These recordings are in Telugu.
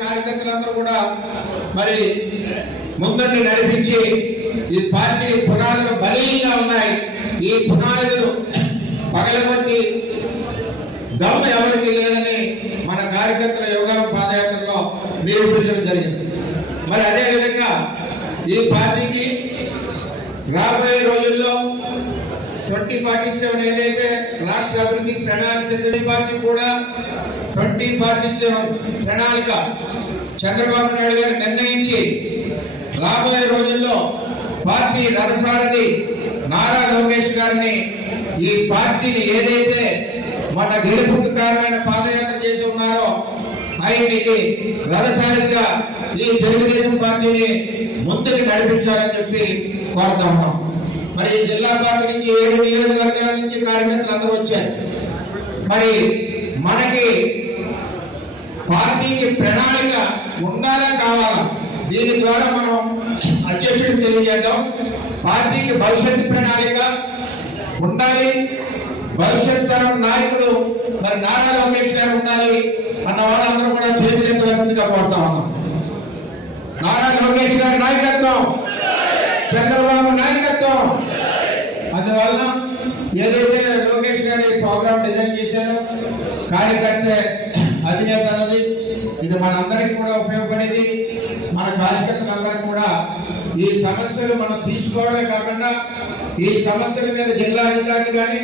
కార్యకర్తలందరూ కూడా మరి ముందండి నడిపించి ఈ పార్టీ పునాదులు బలీయంగా ఉన్నాయి ఈ పునాదులు పగలగొట్టి దమ్ము ఎవరికి లేదని మన కార్యకర్తల యోగా పాదయాత్రలో నిరూపించడం జరిగింది మరి అదే విధంగా ఈ పార్టీకి రాబోయే రోజుల్లో ట్వంటీ ఫార్టీ సెవెన్ ఏదైతే రాష్ట్ర అభివృద్ధి ప్రణాళిక సిద్ధి పార్టీ కూడా ట్వంటీ ఫార్టీ సెవెన్ ప్రణాళిక చంద్రబాబు నాయుడు గారు నిర్ణయించి రాబోయే రోజుల్లో పార్టీ రథసారథి నారా లోకేష్ గారిని ఈ పార్టీని ఏదైతే మన గెలుపుకు కారణమైన పాదయాత్ర చేసి ఉన్నారో ఆయన్ని రథసారిగా ఈ తెలుగుదేశం పార్టీని ముందుకు నడిపించాలని చెప్పి కోరుతా ఉన్నాం మరి జిల్లా పార్టీ నుంచి ఏడు నియోజకవర్గాల నుంచి కార్యకర్తలు అందరూ వచ్చారు మరి మనకి పార్టీకి ప్రణాళిక ఉండాలా కావాలా దీని ద్వారా మనం అధ్యక్షుడు తెలియజేద్దాం పార్టీకి భవిష్యత్ ప్రణాళిక ఉండాలి భవిష్యత్ తరం నాయకుడు మరి నారా రమేష్ గారు ఉండాలి అన్న వాళ్ళందరూ కూడా చేతులెత్తవలసిందిగా కోరుతా ఉన్నాం నారా రమేష్ గారి నాయకత్వం చంద్రబాబు నాయకత్వం అందువలన ఏదైతే లోకేష్ గారి ప్రోగ్రామ్ డిజైన్ చేశారో కార్యకర్త అధినేత అన్నది ఇది మనందరికి కూడా ఉపయోగపడేది మన అందరికి కూడా ఈ సమస్యలు మనం తీసుకోవడమే కాకుండా ఈ సమస్యల మీద జిల్లా అధికారులు కానీ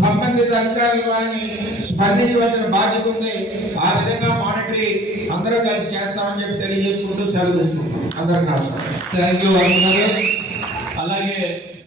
సంబంధిత అధికారులు కానీ స్పందించవలసిన బాధ్యత ఉంది ఆ విధంగా మానిటరీ అందరూ కలిసి చేస్తామని చెప్పి తెలియజేసుకుంటూ సెలవు తీసుకుంటాం అందరికీ నమస్కారం థ్యాంక్ యూ అలాగే